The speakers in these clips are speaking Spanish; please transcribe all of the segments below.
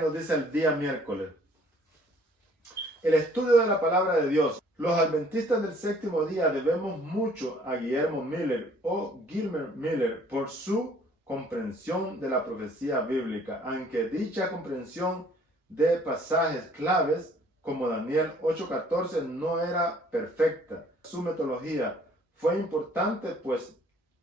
Nos dice el día miércoles. El estudio de la palabra de Dios. Los adventistas del séptimo día debemos mucho a Guillermo Miller o Gilmer Miller por su comprensión de la profecía bíblica, aunque dicha comprensión de pasajes claves como Daniel 8:14 no era perfecta. Su metodología fue importante, pues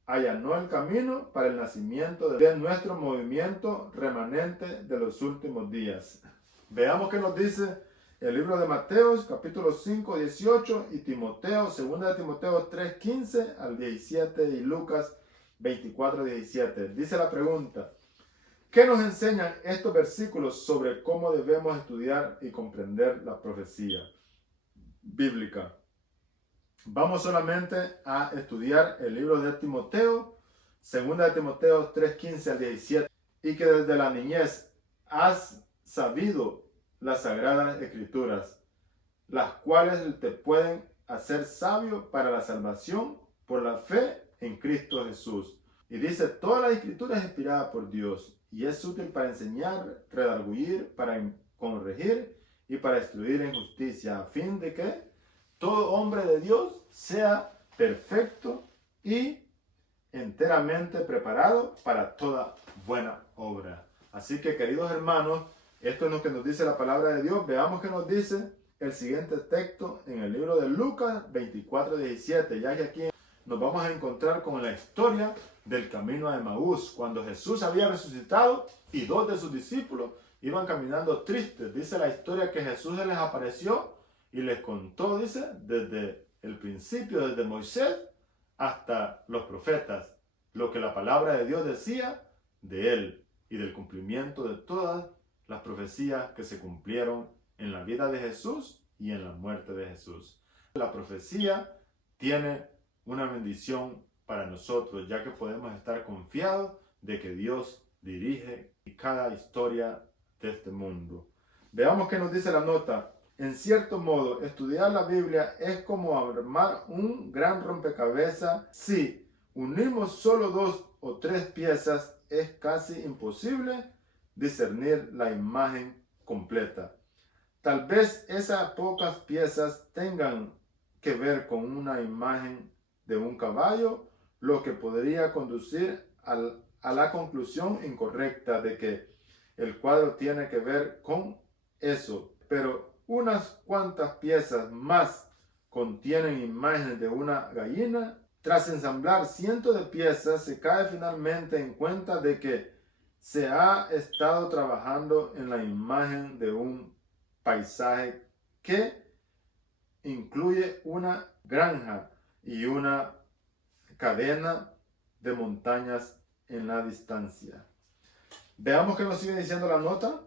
allanó el camino para el nacimiento de nuestro movimiento remanente de los últimos días. Veamos qué nos dice el libro de Mateo, capítulo 5, 18, y Timoteo, 2 de Timoteo 3, 15 al 17, y Lucas 24, 17. Dice la pregunta: ¿qué nos enseñan estos versículos sobre cómo debemos estudiar y comprender la profecía bíblica? Vamos solamente a estudiar el libro de Timoteo, 2 de Timoteo 3, 15 al 17, y que desde la niñez has sabido las sagradas escrituras, las cuales te pueden hacer sabio para la salvación por la fe en Cristo Jesús. Y dice: toda la escritura es inspirada por Dios y es útil para enseñar, redarguir, para corregir y para instruir en justicia, a fin de que todo hombre de Dios sea perfecto y enteramente preparado para toda buena obra. Así que, queridos hermanos, esto es lo que nos dice la palabra de Dios. Veamos qué nos dice el siguiente texto en el libro de Lucas 24, 17. Ya que aquí nos vamos a encontrar con la historia del camino a Emaús, cuando Jesús había resucitado y dos de sus discípulos iban caminando tristes. Dice la historia que Jesús se les apareció y les contó, dice, desde el principio, desde Moisés hasta los profetas, lo que la palabra de Dios decía de él y del cumplimiento de todas las profecías que se cumplieron en la vida de Jesús y en la muerte de Jesús. La profecía tiene una bendición para nosotros, ya que podemos estar confiados de que Dios dirige cada historia de este mundo. Veamos qué nos dice la nota. En cierto modo, estudiar la Biblia es como armar un gran rompecabezas. Si unimos solo 2 o 3 piezas, es casi imposible discernir la imagen completa. Tal vez esas pocas piezas tengan que ver con una imagen de un caballo, lo que podría conducir a la conclusión incorrecta de que el cuadro tiene que ver con eso. Pero unas cuantas piezas más contienen imágenes de una gallina. Tras ensamblar cientos de piezas, se cae finalmente en cuenta de que se ha estado trabajando en la imagen de un paisaje que incluye una granja y una cadena de montañas en la distancia. Veamos qué nos sigue diciendo la nota.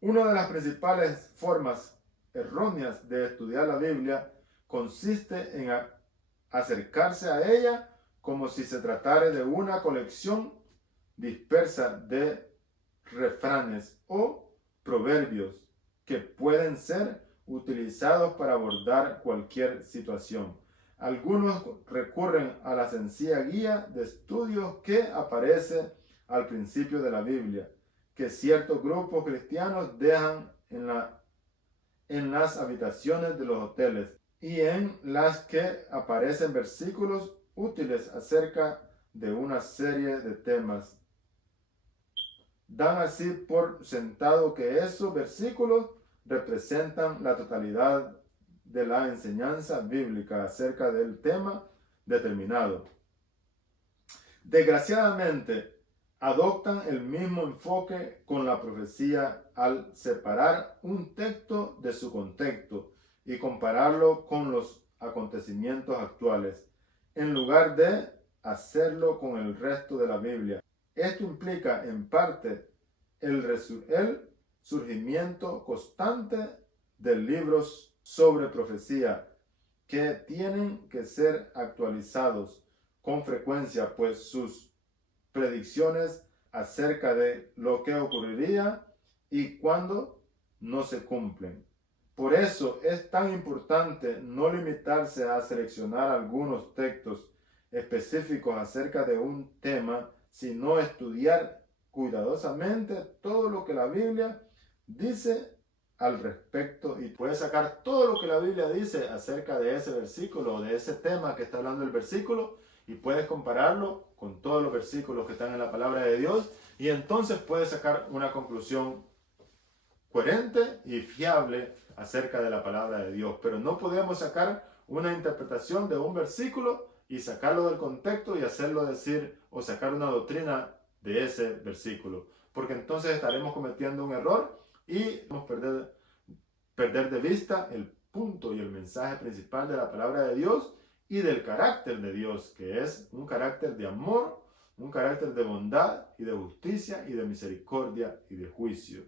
Una de las principales formas erróneas de estudiar la Biblia consiste en acercarse a ella como si se tratara de una colección dispersa de refranes o proverbios que pueden ser utilizados para abordar cualquier situación. Algunos recurren a la sencilla guía de estudios que aparece al principio de la Biblia, que ciertos grupos cristianos dejan en las habitaciones de los hoteles y en las que aparecen versículos útiles acerca de una serie de temas. Dan así por sentado que esos versículos representan la totalidad de la enseñanza bíblica acerca del tema determinado. Desgraciadamente, adoptan el mismo enfoque con la profecía al separar un texto de su contexto y compararlo con los acontecimientos actuales, en lugar de hacerlo con el resto de la Biblia. Esto implica en parte el surgimiento constante de libros sobre profecía que tienen que ser actualizados con frecuencia, pues sus predicciones acerca de lo que ocurriría y cuándo no se cumplen. Por eso es tan importante no limitarse a seleccionar algunos textos específicos acerca de un tema, sino estudiar cuidadosamente todo lo que la Biblia dice al respecto, y puedes sacar todo lo que la Biblia dice acerca de ese versículo o de ese tema que está hablando el versículo, y puedes compararlo con todos los versículos que están en la palabra de Dios, y entonces puedes sacar una conclusión coherente y fiable acerca de la palabra de Dios. Pero no podemos sacar una interpretación de un versículo y sacarlo del contexto y hacerlo decir o sacar una doctrina de ese versículo, porque entonces estaremos cometiendo un error y vamos a perder de vista el punto y el mensaje principal de la palabra de Dios y del carácter de Dios, que es un carácter de amor, un carácter de bondad y de justicia y de misericordia y de juicio.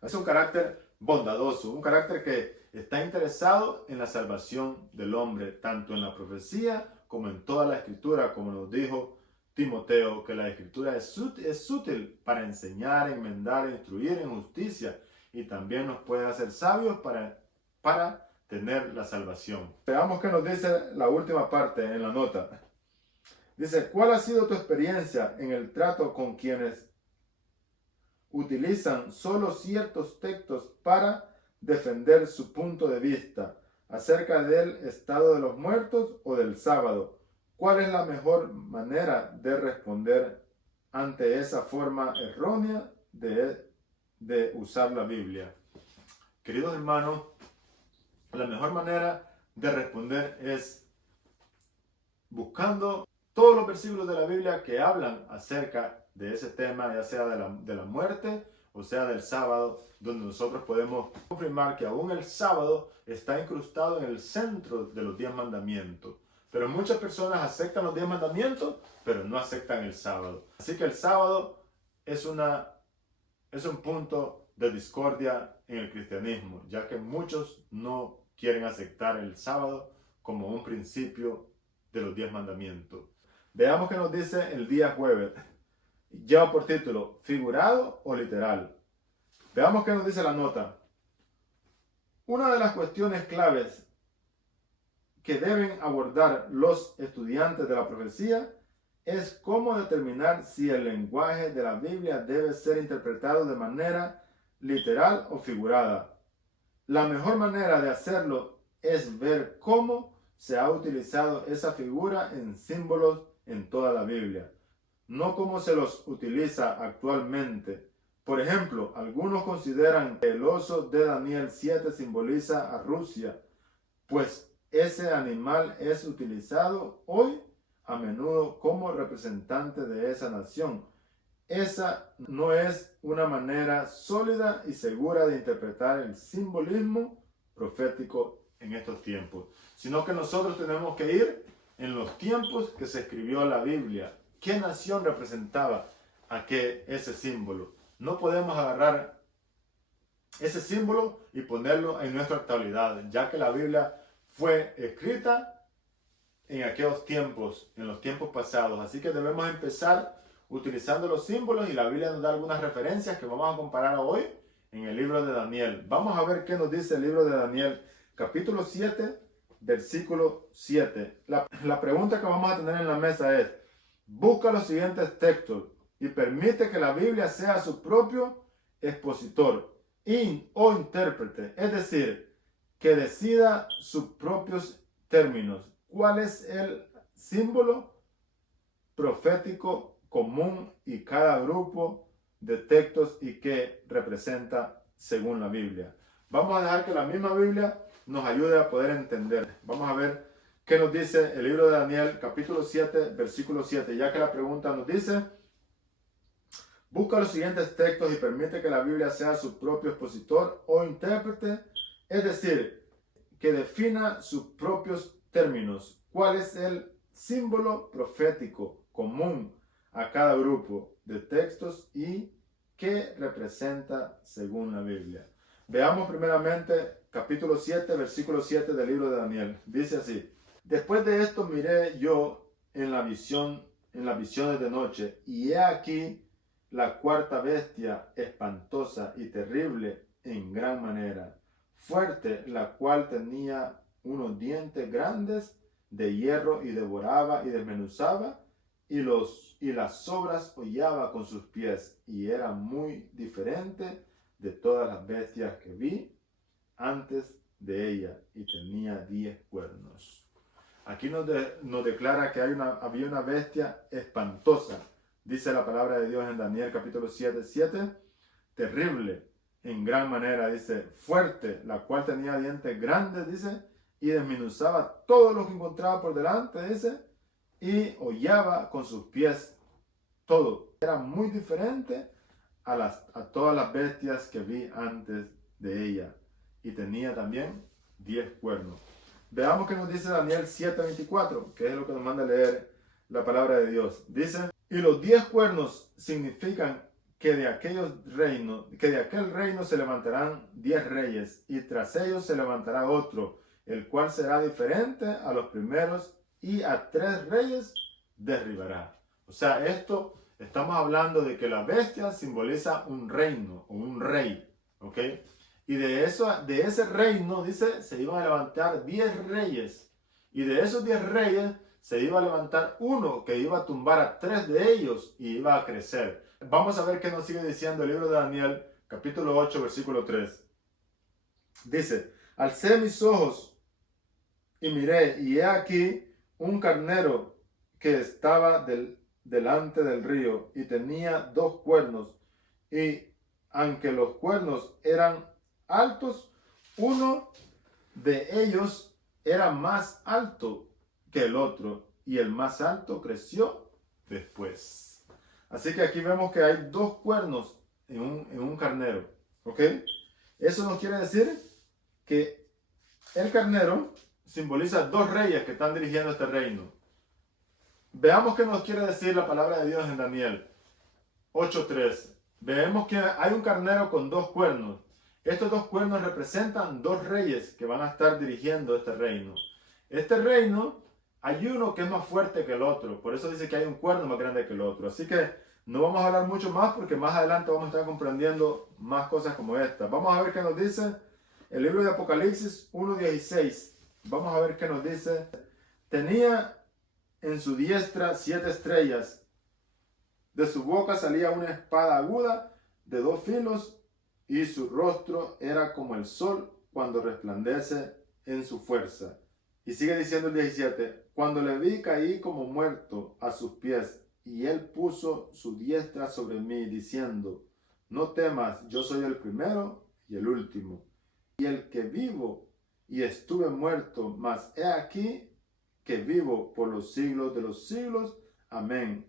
Es un carácter bondadoso, un carácter que está interesado en la salvación del hombre, tanto en la profecía como en toda la escritura, como nos dijo Timoteo, que la escritura es útil para enseñar, enmendar, instruir en justicia, y también nos puede hacer sabios para tener la salvación. Veamos qué nos dice la última parte en la nota. Dice, ¿cuál ha sido tu experiencia en el trato con quienes utilizan solo ciertos textos para defender su punto de vista acerca del estado de los muertos o del sábado? ¿Cuál es la mejor manera de responder ante esa forma errónea de usar la Biblia? Queridos hermanos, la mejor manera de responder es buscando todos los versículos de la Biblia que hablan acerca de ese tema, ya sea de la muerte o sea del sábado, donde nosotros podemos confirmar que aún el sábado está incrustado en el centro de los 10 mandamientos. Pero muchas personas aceptan los 10 mandamientos, pero no aceptan el sábado. Así que el sábado es un punto de discordia en el cristianismo, ya que muchos no quieren aceptar el sábado como un principio de los 10 mandamientos. Veamos qué nos dice el día jueves. Lleva por título, ¿figurado o literal? Veamos qué nos dice la nota. Una de las cuestiones claves que deben abordar los estudiantes de la profecía es cómo determinar si el lenguaje de la Biblia debe ser interpretado de manera literal o figurada. La mejor manera de hacerlo es ver cómo se ha utilizado esa figura en símbolos en toda la Biblia, no cómo se los utiliza actualmente. Por ejemplo, algunos consideran que el oso de Daniel 7 simboliza a Rusia, pues ese animal es utilizado hoy a menudo como representante de esa nación. Esa no es una manera sólida y segura de interpretar el simbolismo profético en estos tiempos, sino que nosotros tenemos que ir en los tiempos que se escribió la Biblia. ¿Qué nación representaba ese símbolo? No podemos agarrar ese símbolo y ponerlo en nuestra actualidad, ya que la Biblia fue escrita en aquellos tiempos, en los tiempos pasados. Así que debemos empezar utilizando los símbolos, y la Biblia nos da algunas referencias que vamos a comparar hoy en el libro de Daniel. Vamos a ver qué nos dice el libro de Daniel, capítulo 7, versículo 7. La pregunta que vamos a tener en la mesa es: busca los siguientes textos y permite que la Biblia sea su propio expositor o intérprete, es decir, que decida sus propios términos. ¿Cuál es el símbolo profético común y cada grupo de textos y qué representa según la Biblia? Vamos a dejar que la misma Biblia nos ayude a poder entender. Vamos a ver qué nos dice el libro de Daniel, capítulo 7, versículo 7, ya que la pregunta nos dice: busca los siguientes textos y permite que la Biblia sea su propio expositor o intérprete, es decir, que defina sus propios términos. ¿Cuál es el símbolo profético común a cada grupo de textos y qué representa según la Biblia? Veamos primeramente capítulo 7, versículo 7 del libro de Daniel. Dice así: después de esto miré yo en las visiones de noche, y he aquí la cuarta bestia, espantosa y terrible en gran manera, fuerte, la cual tenía unos dientes grandes de hierro, y devoraba y desmenuzaba, y las sobras hollaba con sus pies, y era muy diferente de todas las bestias que vi antes de ella, y tenía 10 cuernos. Aquí nos declara que había una bestia espantosa, dice la palabra de Dios en Daniel capítulo 7:7, terrible en gran manera, dice, fuerte, la cual tenía dientes grandes, dice, y desmenuzaba todo lo que encontraba por delante, dice, y hollaba con sus pies todo. Era muy diferente a todas las bestias que vi antes de ella, y tenía también 10 cuernos. Veamos qué nos dice Daniel 7:24, que es lo que nos manda a leer la palabra de Dios. Dice, y los 10 cuernos significan que de aquel reino se levantarán 10 reyes, y tras ellos se levantará otro, el cual será diferente a los primeros, y a 3 reyes derribará. O sea, estamos hablando de que la bestia simboliza un reino o un rey, ¿ok? Y de ese reino, dice, se iban a levantar 10 reyes. Y de esos 10 reyes se iba a levantar uno que iba a tumbar a 3 de ellos y iba a crecer. Vamos a ver qué nos sigue diciendo el libro de Daniel, capítulo 8, versículo 3. Dice, alcé mis ojos y miré, y he aquí un carnero que estaba delante del río, y tenía 2 cuernos, y aunque los cuernos eran altos, uno de ellos era más alto que el otro, y el más alto creció después. Así que aquí vemos que hay 2 cuernos en un carnero, ¿ok? Eso nos quiere decir que el carnero simboliza 2 reyes que están dirigiendo este reino. Veamos qué nos quiere decir la palabra de Dios en Daniel 8:3. Vemos que hay un carnero con 2 cuernos. Estos 2 cuernos representan 2 reyes que van a estar dirigiendo este reino. Este reino, hay uno que es más fuerte que el otro. Por eso dice que hay un cuerno más grande que el otro. Así que no vamos a hablar mucho más, porque más adelante vamos a estar comprendiendo más cosas como esta. Vamos a ver qué nos dice el libro de Apocalipsis 1:16. Vamos a ver qué nos dice. Tenía en su diestra 7 estrellas. De su boca salía una espada aguda de 2 filos, y su rostro era como el sol cuando resplandece en su fuerza. Y sigue diciendo el 17. Cuando le vi, caí como muerto a sus pies, y él puso su diestra sobre mí, diciendo, no temas, yo soy el primero y el último, y el que vivo, y estuve muerto, mas he aquí que vivo por los siglos de los siglos. Amén.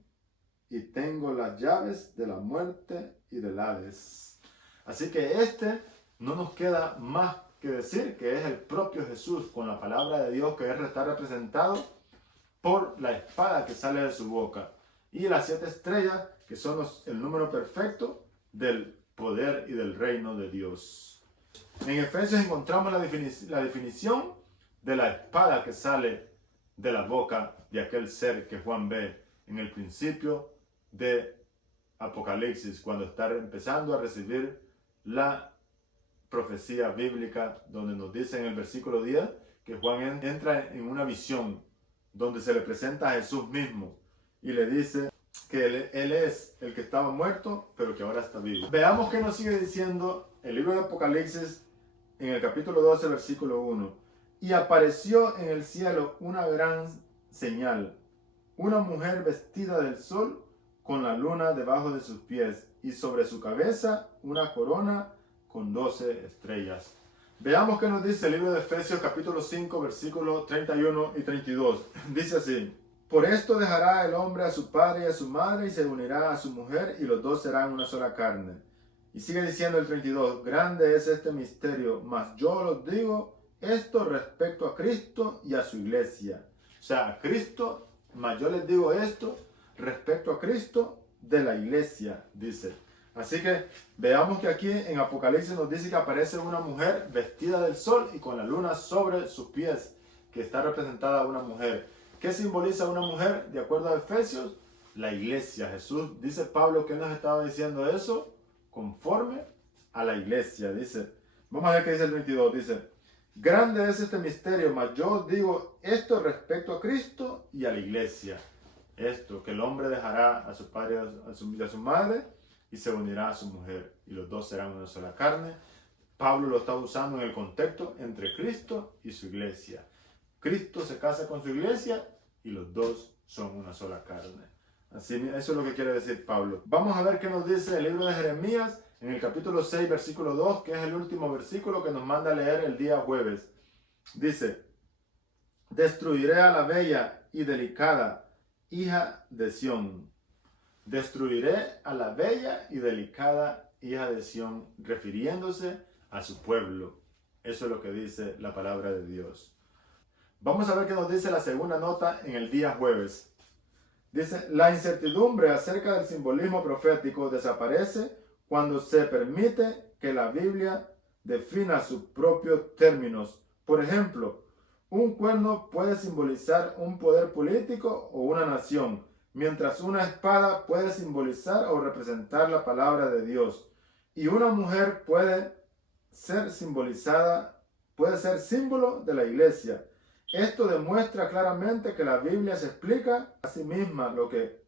Y tengo las llaves de la muerte y del Hades. Así que no nos queda más que decir que es el propio Jesús, con la palabra de Dios, que está representado por la espada que sale de su boca, y las 7 estrellas, que son el número perfecto del poder y del reino de Dios. En Efesios encontramos la definición de la espada que sale de la boca de aquel ser que Juan ve en el principio de Apocalipsis, cuando está empezando a recibir la profecía bíblica, donde nos dice en el versículo 10 que Juan entra en una visión donde se le presenta a Jesús mismo y le dice que él es el que estaba muerto, pero que ahora está vivo. Veamos qué nos sigue diciendo el libro de Apocalipsis en el capítulo 12, versículo 1. Y apareció en el cielo una gran señal, una mujer vestida del sol, con la luna debajo de sus pies, y sobre su cabeza una corona con 12 estrellas. Veamos qué nos dice el libro de Efesios capítulo 5, versículos 31 y 32. Dice así: por esto dejará el hombre a su padre y a su madre, y se unirá a su mujer, y los 2 serán una sola carne. Y sigue diciendo el 32, grande es este misterio, mas yo os digo esto respecto a Cristo y a su iglesia. O sea, a Cristo, mas yo les digo esto respecto a Cristo de la iglesia, dice. Así que veamos que aquí en Apocalipsis nos dice que aparece una mujer vestida del sol y con la luna sobre sus pies, que está representada una mujer. ¿Qué simboliza una mujer? De acuerdo a Efesios, la iglesia. Jesús, dice Pablo, que nos estaba diciendo eso conforme a la iglesia. Dice, vamos a ver qué dice el 22. Dice, grande es este misterio, mas yo os digo esto respecto a Cristo y a la iglesia. Esto, que el hombre dejará a su padre y a su madre, y se unirá a su mujer, y los dos serán una sola carne. Pablo lo está usando en el contexto entre Cristo y su iglesia. Cristo se casa con su iglesia y los dos son una sola carne. Así, eso es lo que quiere decir Pablo. Vamos a ver qué nos dice el libro de Jeremías en el capítulo 6, versículo 2, que es el último versículo que nos manda a leer el día jueves. Dice: destruiré a la bella y delicada hija de Sión. Destruiré a la bella y delicada hija de Sión, refiriéndose a su pueblo. Eso es lo que dice la palabra de Dios. Vamos a ver qué nos dice la segunda nota en el día jueves. Dice: la incertidumbre acerca del simbolismo profético desaparece cuando se permite que la Biblia defina sus propios términos. Por ejemplo, un cuerno puede simbolizar un poder político o una nación, mientras una espada puede simbolizar o representar la palabra de Dios. Y una mujer puede ser símbolo de la iglesia. Esto demuestra claramente que la Biblia se explica a sí misma lo que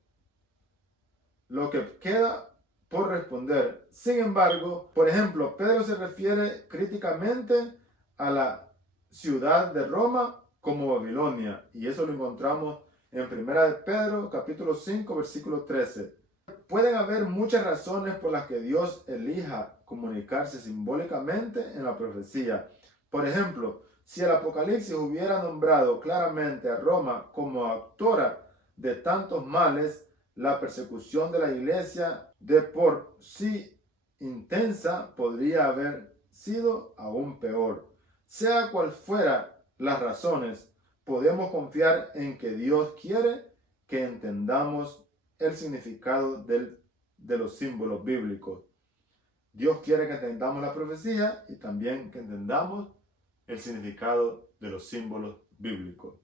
queda por responder. Sin embargo, por ejemplo, Pedro se refiere críticamente a la ciudad de Roma como Babilonia, y eso lo encontramos en 1 Pedro capítulo 5 versículo 13. Pueden haber muchas razones por las que Dios elija comunicarse simbólicamente en la profecía. Por ejemplo, si el Apocalipsis hubiera nombrado claramente a Roma como autora de tantos males, la persecución de la iglesia de por sí intensa podría haber sido aún peor. Sea cual fuera las razones, podemos confiar en que Dios quiere que entendamos el significado de los símbolos bíblicos. Dios quiere que entendamos la profecía y también que entendamos el significado de los símbolos bíblicos.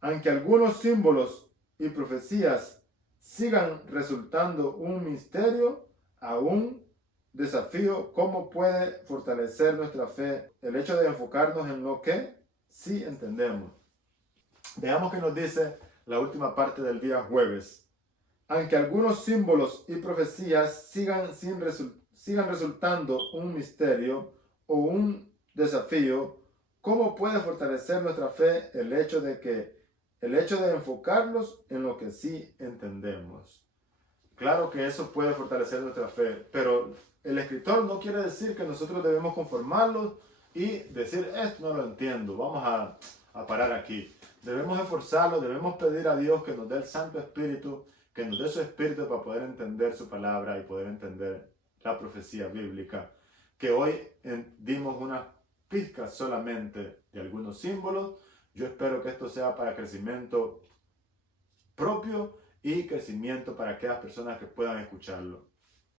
Aunque algunos símbolos y profecías sigan resultando un misterio, aún desafío, ¿cómo puede fortalecer nuestra fe el hecho de enfocarnos en lo que sí entendemos? Veamos qué nos dice la última parte del día jueves. Aunque algunos símbolos y profecías sigan resultando un misterio o un desafío, ¿cómo puede fortalecer nuestra fe el hecho de enfocarnos en lo que sí entendemos? Claro que eso puede fortalecer nuestra fe, pero el escritor no quiere decir que nosotros debemos conformarnos y decir: esto no lo entiendo, vamos a parar aquí. Debemos esforzarnos, debemos pedir a Dios que nos dé el Santo Espíritu, que nos dé su Espíritu para poder entender su palabra y poder entender la profecía bíblica. Que hoy dimos una pizca solamente de algunos símbolos. Yo espero que esto sea para crecimiento propio y crecimiento para aquellas personas que puedan escucharlo.